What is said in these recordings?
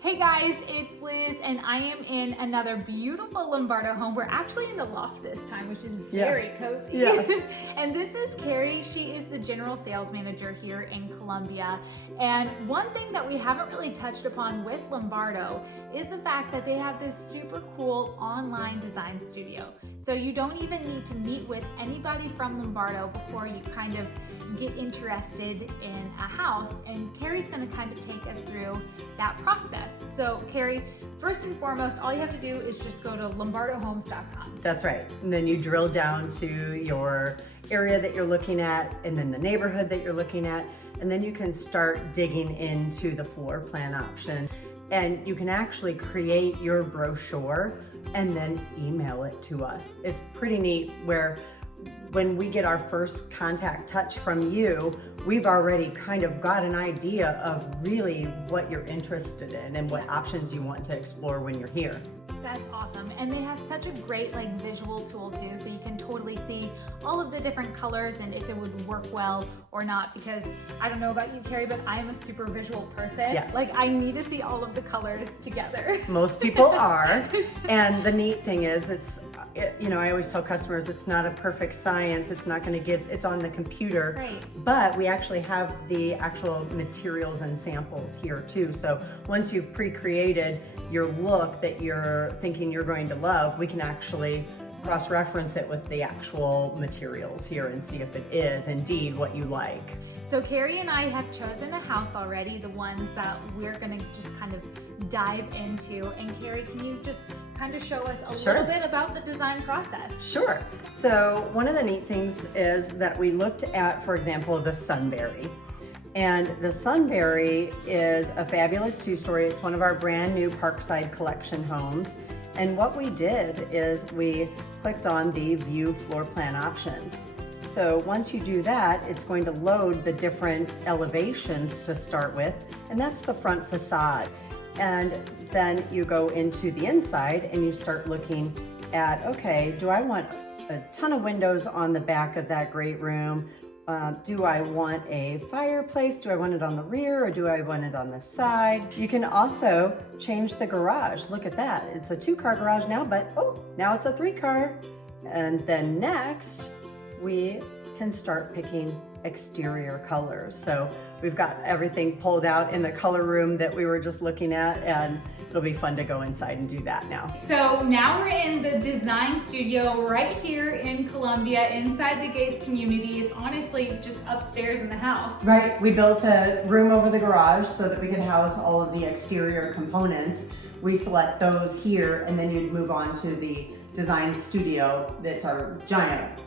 Hey guys, it's Liz and I am in another beautiful Lombardo home. We're actually in the loft this time, which is very cozy. Yes. And this is Carrie. She is the general sales manager here in Columbia. And one thing that we haven't really touched upon with Lombardo is the fact that they have this super cool online design studio. So you don't even need to meet with anybody from Lombardo before you kind of get interested in a house, and Carrie's going to kind of take us through that process. So Carrie, first and foremost, all you have to do is just go to lombardohomes.com. That's right. And then you drill down to your area that you're looking at and then the neighborhood that you're looking at, and then you can start digging into the floor plan option. And you can actually create your brochure and then email it to us. It's pretty neat where when we get our first contact touch from you, we've already kind of got an idea of really what you're interested in and what options you want to explore when you're here. That's awesome. And they have such a great visual tool too, so you can totally see all of the different colors and if it would work well or not, because I don't know about you, Carrie, but I am a super visual person. Yes. I need to see all of the colors together. Most people are. And the neat thing is I always tell customers it's not a perfect science. It's not going to it's on the computer. Right. But we actually have the actual materials and samples here too. So once you've pre-created your look that you're thinking you're going to love, we can actually cross-reference it with the actual materials here and see if it is indeed what you like. So Carrie and I have chosen a house already, the ones that we're gonna just kind of dive into. And Carrie, can you just kind of show us a little bit about the design process? Sure. So one of the neat things is that we looked at, for example, the Sunbury. And the Sunbury is a fabulous two-story. It's one of our brand new Parkside Collection homes. And what we did is we clicked on the view floor plan options. So once you do that, it's going to load the different elevations to start with, and that's the front facade. And then you go into the inside and you start looking at, okay, do I want a ton of windows on the back of that great room? Do I want a fireplace? Do I want it on the rear or do I want it on the side? You can also change the garage. Look at that. It's a 2-car garage now, but now it's a 3-car. And then next, we can start picking exterior colors. So we've got everything pulled out in the color room that we were just looking at, and it'll be fun to go inside and do that now. So now we're in the design studio right here in Columbia, inside the Gates community. It's honestly just upstairs in the house. Right, we built a room over the garage so that we can house all of the exterior components. We select those here, and then you'd move on to the design studio. That's our giant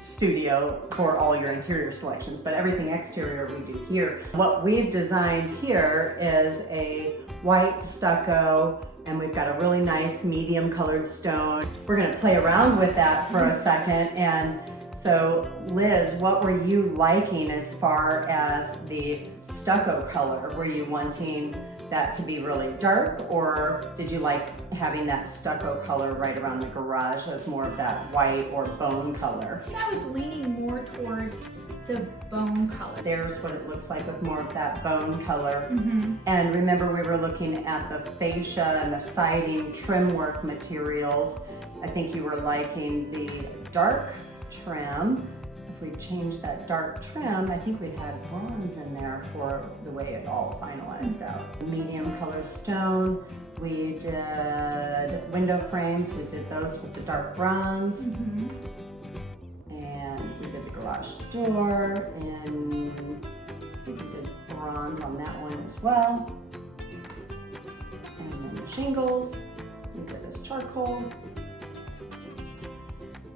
studio for all your interior selections, but everything exterior we do here. What we've designed here is a white stucco, and we've got a really nice medium colored stone. We're going to play around with that for a second. And so Liz, what were you liking as far as the stucco color? Were you wanting that to be really dark, or did you like having that stucco color right around the garage as more of that white or bone color? I was leaning more towards the bone color. There's what it looks like with more of that bone color. Mm-hmm. And remember, we were looking at the fascia and the siding trim work materials. I think you were liking the dark trim. If we change that dark trim, I think we had bronze in there for the way it all finalized out. Medium color stone. We did window frames. We did those with the dark bronze. Mm-hmm. And we did the garage door, and we did bronze on that one as well. And then the shingles, we did this charcoal.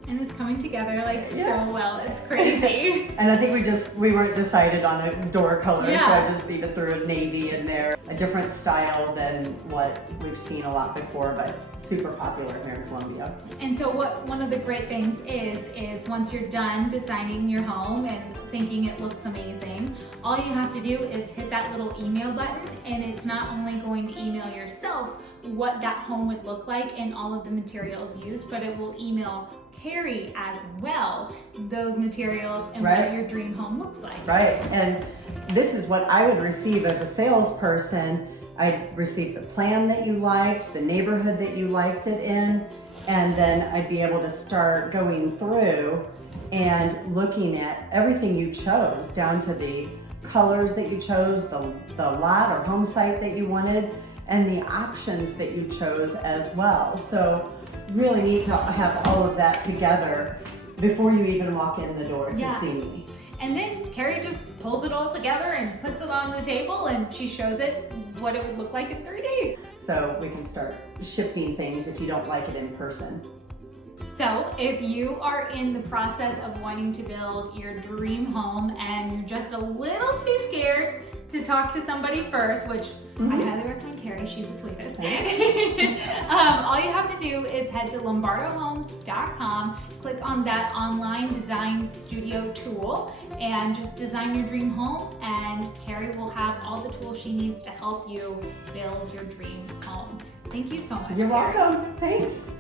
And it's coming together so well. It's crazy. And I think we weren't decided on a door color, so Yeah. I just even threw a navy in there. A different style than what we've seen a lot before, but super popular here in Columbia. And so one of the great things is once you're done designing your home and thinking it looks amazing, all you have to do is hit that little email button, and it's not only going to email yourself what that home would look like and all of the materials used, but it will email Carrie as well those materials and what your dream home looks like. Right, and this is what I would receive as a salesperson I'd receive the plan that you liked, the neighborhood that you liked it in, and then I'd be able to start going through and looking at everything you chose, down to the colors that you chose, the lot or home site that you wanted, and the options that you chose as well. So really neat to have all of that together before you even walk in the door to see me. And then Carrie just pulls it all together and puts it on the table, and she shows it what it would look like in 3D. So we can start shifting things if you don't like it in person. So if you are in the process of wanting to build your dream home and you're just a little too scared to talk to somebody first, which I highly recommend Carrie, she's the sweetest. All you have to do is head to lombardohomes.com, click on that online design studio tool, and just design your dream home, and Carrie will have all the tools she needs to help you build your dream home. Thank you so much, You're Carrie. welcome. Thanks.